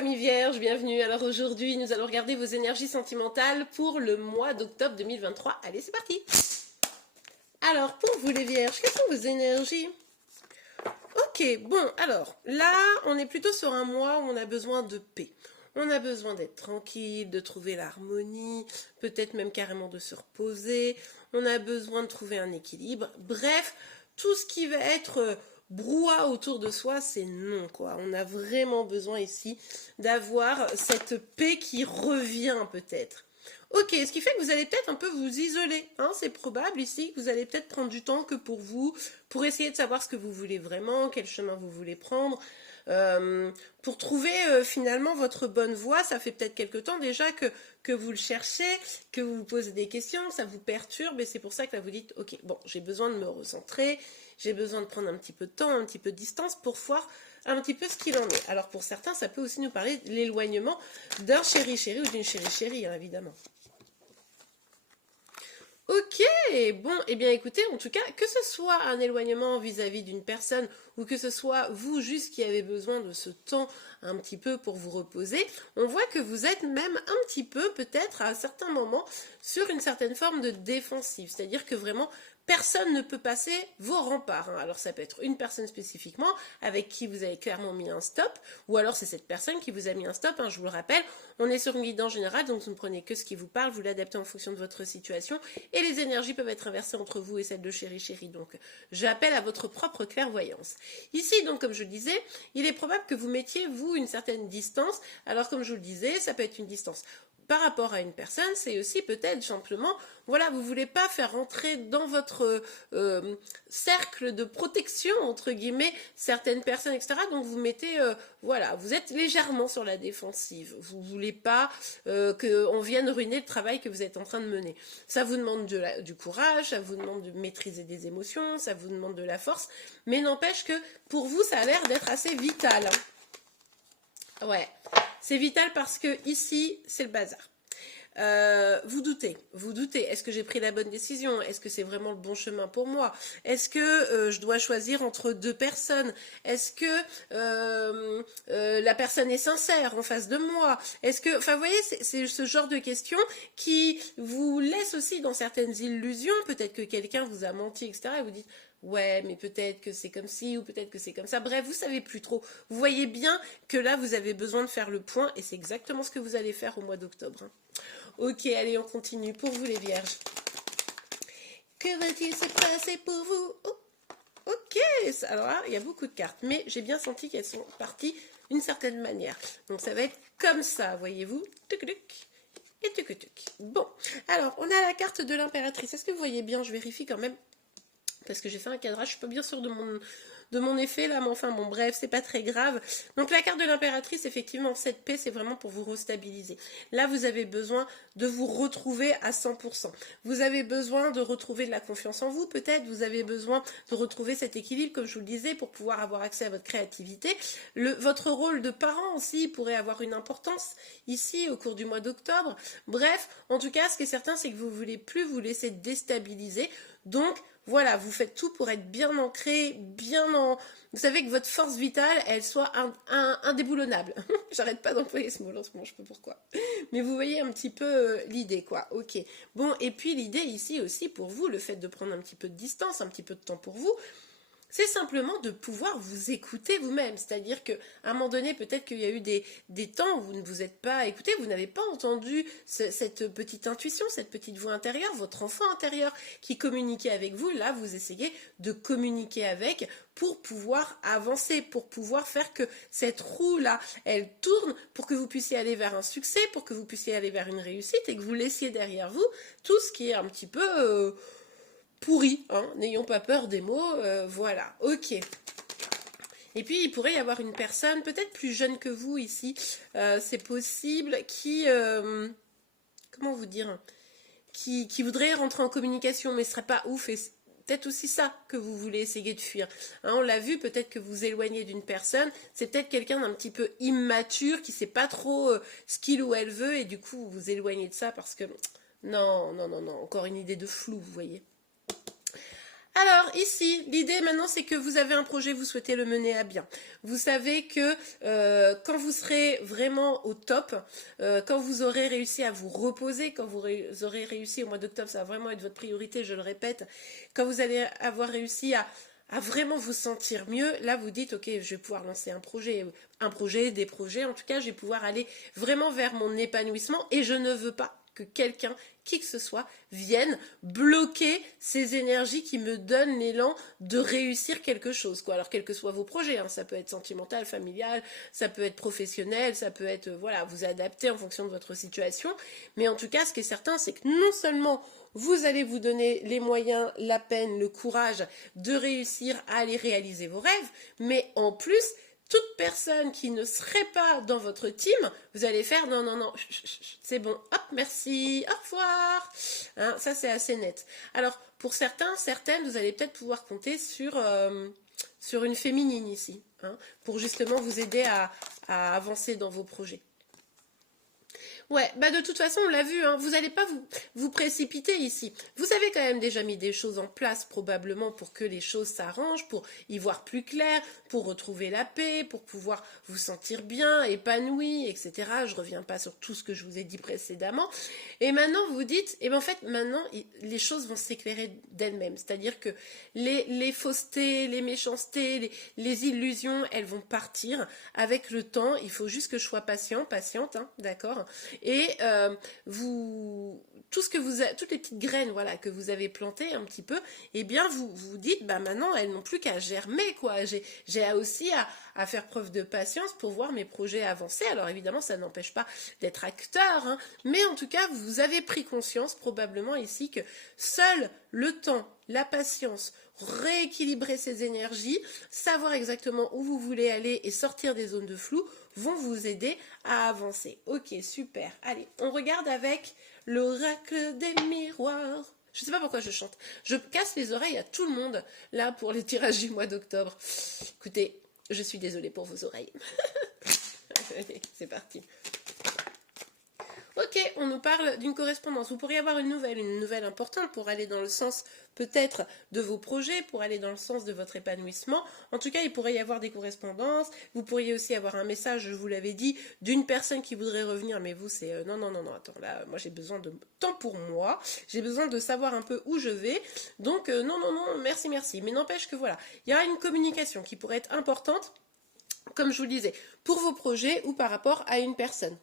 amis vierges, bienvenue. Alors aujourd'hui, nous allons regarder vos énergies sentimentales pour le mois d'octobre 2023. Allez, c'est parti. Alors, pour vous les vierges, quelles sont vos énergies? Ok, bon, alors, là, on est plutôt sur un mois où on a besoin de paix. On a besoin d'être tranquille, de trouver l'harmonie, peut-être même carrément de se reposer. On a besoin de trouver un équilibre. Bref, tout ce qui va être brouhaha autour de soi, c'est non, quoi. On a vraiment besoin ici d'avoir cette paix qui revient peut-être. Ok, ce qui fait que vous allez peut-être un peu vous isoler, hein, c'est probable ici que vous allez peut-être prendre du temps que pour vous, pour essayer de savoir ce que vous voulez vraiment, quel chemin vous voulez prendre, pour trouver finalement votre bonne voie. Ça fait peut-être quelque temps déjà que vous le cherchez, que vous vous posez des questions, que ça vous perturbe, et c'est pour ça que là vous dites, ok, bon, j'ai besoin de me recentrer, j'ai besoin de prendre un petit peu de temps, un petit peu de distance pour voir un petit peu ce qu'il en est. Alors pour certains, ça peut aussi nous parler de l'éloignement d'un chéri-chéri ou d'une chérie-chérie, hein, évidemment. Ok, bon, eh bien écoutez, en tout cas, que ce soit un éloignement vis-à-vis d'une personne ou que ce soit vous juste qui avez besoin de ce temps un petit peu pour vous reposer, on voit que vous êtes même un petit peu, peut-être à un certain moment, sur une certaine forme de défensive. C'est-à-dire que vraiment, personne ne peut passer vos remparts, hein. Alors ça peut être une personne spécifiquement avec qui vous avez clairement mis un stop, ou alors c'est cette personne qui vous a mis un stop, hein, je vous le rappelle. On est sur une guidance générale, donc vous ne prenez que ce qui vous parle, vous l'adaptez en fonction de votre situation, et les énergies peuvent être inversées entre vous et celles de chéri-chéri. Donc j'appelle à votre propre clairvoyance. Ici, donc comme je le disais, il est probable que vous mettiez, vous, une certaine distance. Alors comme je vous le disais, ça peut être une distance par rapport à une personne, c'est aussi peut-être simplement, voilà, vous voulez pas faire rentrer dans votre cercle de protection, entre guillemets, certaines personnes, etc. Donc vous mettez, voilà, vous êtes légèrement sur la défensive. Vous voulez pas qu'on vienne ruiner le travail que vous êtes en train de mener. Ça vous demande du courage, ça vous demande de maîtriser des émotions, ça vous demande de la force, mais n'empêche que pour vous, ça a l'air d'être assez vital, hein. Ouais. C'est vital parce que ici, c'est le bazar. Vous doutez, est-ce que j'ai pris la bonne décision? Est-ce que c'est vraiment le bon chemin pour moi? Est-ce que je dois choisir entre deux personnes? Est-ce que la personne est sincère en face de moi? Est-ce que, enfin, vous voyez, c'est ce genre de questions qui vous laisse aussi dans certaines illusions. Peut-être que quelqu'un vous a menti, etc. Et vous dites, ouais, mais peut-être que c'est comme ci ou peut-être que c'est comme ça. Bref, vous savez plus trop. Vous voyez bien que là, vous avez besoin de faire le point et c'est exactement ce que vous allez faire au mois d'octobre, hein. Ok, allez, on continue. Pour vous les vierges. Que va-t-il se passer pour vous? Oh, ok, alors là, il y a beaucoup de cartes, mais j'ai bien senti qu'elles sont parties d'une certaine manière. Donc ça va être comme ça, voyez-vous. Tuc-tuc et tuc-tuc. Bon, alors, on a la carte de l'impératrice. Est-ce que vous voyez bien? Je vérifie quand même. Parce que j'ai fait un cadrage, je suis pas bien sûre de mon effet là, mais enfin bon bref, c'est pas très grave. Donc la carte de l'impératrice, effectivement, cette paix, c'est vraiment pour vous restabiliser. Là, vous avez besoin de vous retrouver à 100%. Vous avez besoin de retrouver de la confiance en vous, peut-être. Vous avez besoin de retrouver cet équilibre, comme je vous le disais, pour pouvoir avoir accès à votre créativité. Votre rôle de parent aussi pourrait avoir une importance ici au cours du mois d'octobre. Bref, en tout cas, ce qui est certain, c'est que vous ne voulez plus vous laisser déstabiliser. Donc, voilà, vous faites tout pour être bien ancré, bien en... Vous savez que votre force vitale, elle soit indéboulonnable. J'arrête pas d'employer ce mot en ce moment, je sais pas pourquoi. Mais vous voyez un petit peu l'idée, quoi. Ok. Bon, et puis l'idée ici aussi pour vous, le fait de prendre un petit peu de distance, un petit peu de temps pour vous, c'est simplement de pouvoir vous écouter vous-même. C'est-à-dire qu'à un moment donné, peut-être qu'il y a eu des temps où vous ne vous êtes pas écouté, vous n'avez pas entendu cette petite intuition, cette petite voix intérieure, votre enfant intérieur qui communiquait avec vous. Là, vous essayez de communiquer avec pour pouvoir avancer, pour pouvoir faire que cette roue-là, elle tourne pour que vous puissiez aller vers un succès, pour que vous puissiez aller vers une réussite et que vous laissiez derrière vous tout ce qui est un petit peu... pourri, hein, n'ayons pas peur des mots, voilà, ok. Et puis, il pourrait y avoir une personne, peut-être plus jeune que vous ici, c'est possible, qui, comment vous dire, qui voudrait rentrer en communication, mais ce serait pas ouf, et c'est peut-être aussi ça que vous voulez essayer de fuir. Hein, on l'a vu, peut-être que vous éloignez d'une personne, c'est peut-être quelqu'un d'un petit peu immature, qui sait pas trop ce qu'il ou elle veut, et du coup, vous vous éloignez de ça parce que, non, encore une idée de flou, vous voyez. Alors ici, l'idée maintenant c'est que vous avez un projet, vous souhaitez le mener à bien. Vous savez que quand vous serez vraiment au top, quand vous aurez réussi à vous reposer, quand vous aurez réussi au mois d'octobre, ça va vraiment être votre priorité, je le répète, quand vous allez avoir réussi à vraiment vous sentir mieux, là vous dites ok, je vais pouvoir lancer un projet, des projets, en tout cas je vais pouvoir aller vraiment vers mon épanouissement et je ne veux pas que quelqu'un, qui que ce soit, vienne bloquer ces énergies qui me donnent l'élan de réussir quelque chose, quoi. Alors quels que soient vos projets, hein, ça peut être sentimental, familial, ça peut être professionnel, ça peut être, voilà, vous adapter en fonction de votre situation, mais en tout cas ce qui est certain c'est que non seulement vous allez vous donner les moyens, la peine, le courage de réussir à aller réaliser vos rêves, mais en plus, toute personne qui ne serait pas dans votre team, vous allez faire non, non, non, c'est bon, hop, merci, au revoir. Hein, ça, c'est assez net. Alors, pour certains, certaines, vous allez peut-être pouvoir compter sur une féminine ici, hein, pour justement vous aider à avancer dans vos projets. Ouais, bah de toute façon, on l'a vu, hein, vous n'allez pas vous précipiter ici. Vous avez quand même déjà mis des choses en place probablement pour que les choses s'arrangent, pour y voir plus clair, pour retrouver la paix, pour pouvoir vous sentir bien, épanoui, etc. Je reviens pas sur tout ce que je vous ai dit précédemment. Et maintenant, vous dites, et ben en fait, maintenant, les choses vont s'éclairer d'elles-mêmes. C'est-à-dire que les faussetés, les méchancetés, les illusions, elles vont partir avec le temps. Il faut juste que je sois patiente, hein, d'accord ? Et tout ce que toutes les petites graines, voilà, que vous avez plantées un petit peu, eh bien vous dites, bah maintenant elles n'ont plus qu'à germer, quoi. J'ai aussi à faire preuve de patience pour voir mes projets avancer. Alors évidemment, ça n'empêche pas d'être acteur, hein, mais en tout cas, vous avez pris conscience probablement ici que seul le temps, la patience, rééquilibrer ses énergies, savoir exactement où vous voulez aller et sortir des zones de flou vont vous aider à avancer. Ok, super. Allez, on regarde avec l'oracle des miroirs. Je ne sais pas pourquoi je chante. Je casse les oreilles à tout le monde, là, pour les tirages du mois d'octobre. Écoutez, je suis désolée pour vos oreilles. Allez, c'est parti. Ok, on nous parle d'une correspondance. Vous pourriez avoir une nouvelle importante pour aller dans le sens peut-être de vos projets, pour aller dans le sens de votre épanouissement. En tout cas, il pourrait y avoir des correspondances. Vous pourriez aussi avoir un message, je vous l'avais dit, d'une personne qui voudrait revenir. Mais vous, c'est non, non, non, non, attends, là, moi j'ai besoin de temps pour moi. J'ai besoin de savoir un peu où je vais. Donc, non, non, non, merci, merci. Mais n'empêche que voilà, il y a une communication qui pourrait être importante, comme je vous le disais, pour vos projets ou par rapport à une personne.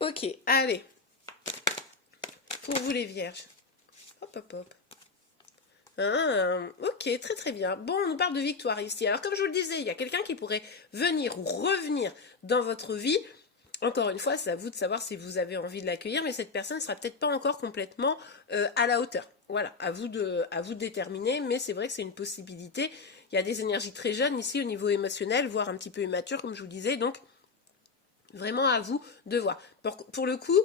Ok, allez. Pour vous les vierges. Hop, hop, hop. Ok, très très bien. Bon, on nous parle de victoire ici. Alors comme je vous le disais, il y a quelqu'un qui pourrait venir ou revenir dans votre vie. Encore une fois, c'est à vous de savoir si vous avez envie de l'accueillir, mais cette personne ne sera peut-être pas encore complètement à la hauteur. Voilà, à vous de déterminer, mais c'est vrai que c'est une possibilité. Il y a des énergies très jeunes ici au niveau émotionnel, voire un petit peu immatures, comme je vous disais, donc vraiment à vous de voir. Pour le coup,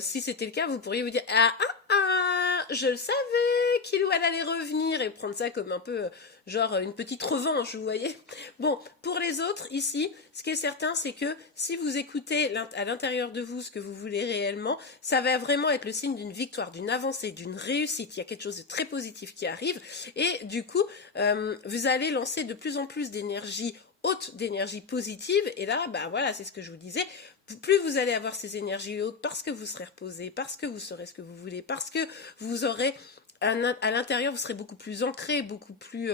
si c'était le cas, vous pourriez vous dire « je le savais qu'il ou elle allait revenir » et prendre ça comme un peu genre une petite revanche, vous voyez. Bon, pour les autres, ici, ce qui est certain, c'est que si vous écoutez à l'intérieur de vous ce que vous voulez réellement, ça va vraiment être le signe d'une victoire, d'une avancée, d'une réussite. Il y a quelque chose de très positif qui arrive et du coup, vous allez lancer de plus en plus d'énergie haute, d'énergie positive, et là, bah voilà, c'est ce que je vous disais, plus vous allez avoir ces énergies hautes parce que vous serez reposé, parce que vous saurez ce que vous voulez, parce que vous aurez, à l'intérieur, vous serez beaucoup plus ancré, beaucoup plus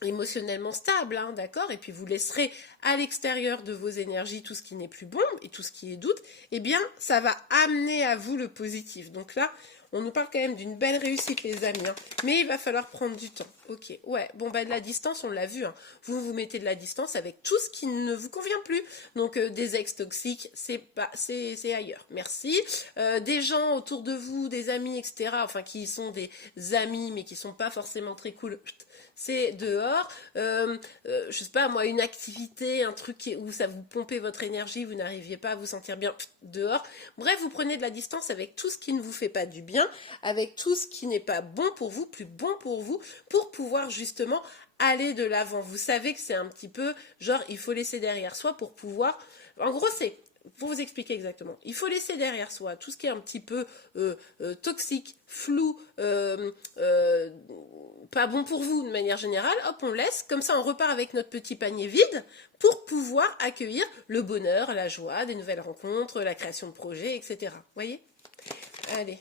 émotionnellement stable, hein, d'accord, et puis vous laisserez à l'extérieur de vos énergies tout ce qui n'est plus bon et tout ce qui est doute, eh bien, ça va amener à vous le positif. Donc là, on nous parle quand même d'une belle réussite, les amis, hein. Mais il va falloir prendre du temps. Ok, ouais, bon, bah de la distance, on l'a vu, hein. Vous mettez de la distance avec tout ce qui ne vous convient plus. Donc, des ex toxiques, c'est ailleurs. Merci. Des gens autour de vous, des amis, etc., enfin, qui sont des amis, mais qui sont pas forcément très cool, c'est dehors. Je sais pas, moi, une activité, un truc où ça vous pompait votre énergie, vous n'arriviez pas à vous sentir bien, dehors. Bref, vous prenez de la distance avec tout ce qui ne vous fait pas du bien, avec tout ce qui n'est pas bon pour vous, plus bon pour vous, pour pouvoir justement aller de l'avant. Vous savez que c'est un petit peu genre il faut laisser derrière soi pour pouvoir. En gros, c'est pour vous expliquer exactement, il faut laisser derrière soi tout ce qui est un petit peu toxique, flou, pas bon pour vous de manière générale. Hop, on laisse, comme ça on repart avec notre petit panier vide pour pouvoir accueillir le bonheur, la joie, des nouvelles rencontres, la création de projets, etc. Voyez? Allez,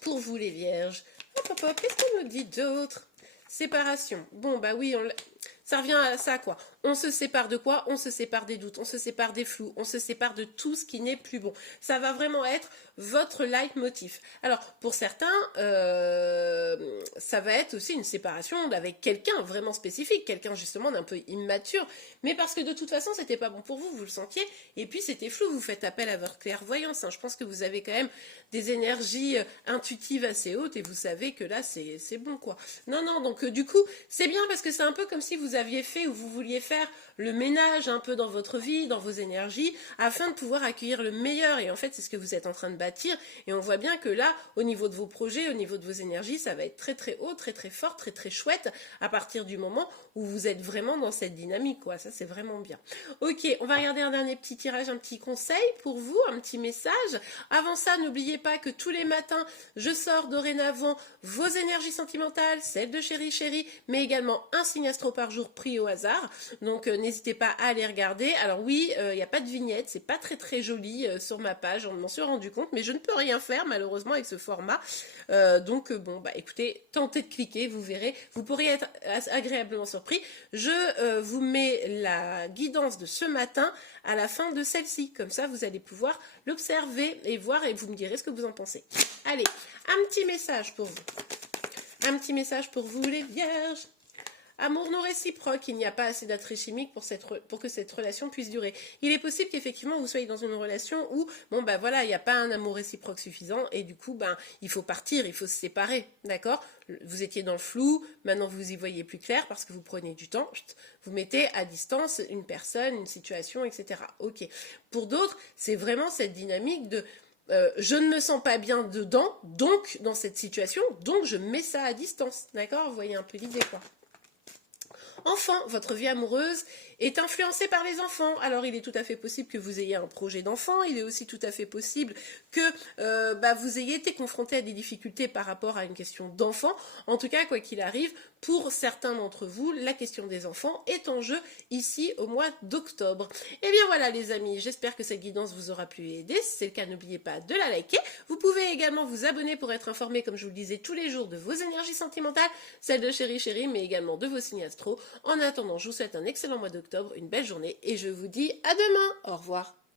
pour vous les vierges, hop, hop, hop, qu'est-ce qu'on nous dit d'autre? Séparation. Bon, bah oui, ça revient à ça, quoi. On se sépare de quoi? On se sépare des doutes, on se sépare des flous, on se sépare de tout ce qui n'est plus bon. Ça va vraiment être votre leitmotiv. Alors, pour certains, ça va être aussi une séparation avec quelqu'un vraiment spécifique, quelqu'un justement d'un peu immature, mais parce que de toute façon, c'était pas bon pour vous, vous le sentiez, et puis c'était flou, vous faites appel à votre clairvoyance. Hein. Je pense que vous avez quand même des énergies intuitives assez hautes, et vous savez que là, c'est bon, quoi. Non, non, donc du coup, c'est bien parce que c'est un peu comme si vous aviez fait ou vous vouliez faire le ménage un peu dans votre vie, dans vos énergies, afin de pouvoir accueillir le meilleur. Et en fait, c'est ce que vous êtes en train de bâtir. Et on voit bien que là, au niveau de vos projets, au niveau de vos énergies, ça va être très très haut, très très fort, très très chouette, à partir du moment où vous êtes vraiment dans cette dynamique, quoi. Ça, c'est vraiment bien. Ok, on va regarder un dernier petit tirage, un petit conseil pour vous, un petit message. Avant ça, n'oubliez pas que tous les matins, je sors dorénavant vos énergies sentimentales, celles de Chéri Chéri, mais également un signe astro par jour pris au hasard. Donc n'hésitez pas à aller regarder. Alors oui, il n'y a pas de vignette, c'est pas très très joli sur ma page, on m'en suis rendu compte, mais je ne peux rien faire malheureusement avec ce format. Donc bon, bah écoutez, tentez de cliquer, vous verrez, vous pourrez être agréablement surpris. Je vous mets la guidance de ce matin à la fin de celle-ci, comme ça vous allez pouvoir l'observer et voir et vous me direz ce que vous en pensez. Allez, un petit message pour vous. Un petit message pour vous les vierges. Amour non réciproque, il n'y a pas assez d'attrait chimique pour que cette relation puisse durer. Il est possible qu'effectivement vous soyez dans une relation où, bon bah voilà, il n'y a pas un amour réciproque suffisant et du coup, ben, il faut partir, il faut se séparer, d'accord? Vous étiez dans le flou, maintenant vous y voyez plus clair parce que vous prenez du temps, vous mettez à distance une personne, une situation, etc. Ok. Pour d'autres, c'est vraiment cette dynamique de je ne me sens pas bien dedans, donc dans cette situation, donc je mets ça à distance, d'accord? Vous voyez un peu l'idée, quoi. Enfin, votre vie amoureuse est influencée par les enfants. Alors, il est tout à fait possible que vous ayez un projet d'enfant. Il est aussi tout à fait possible que vous ayez été confronté à des difficultés par rapport à une question d'enfant. En tout cas, quoi qu'il arrive, pour certains d'entre vous, la question des enfants est en jeu ici au mois d'octobre. Et bien voilà les amis, j'espère que cette guidance vous aura pu aider. Si c'est le cas, n'oubliez pas de la liker. Vous pouvez également vous abonner pour être informé, comme je vous le disais, tous les jours de vos énergies sentimentales, celles de Chéri Chéri, mais également de vos signes astro. En attendant, je vous souhaite un excellent mois d'octobre, une belle journée et je vous dis à demain. Au revoir.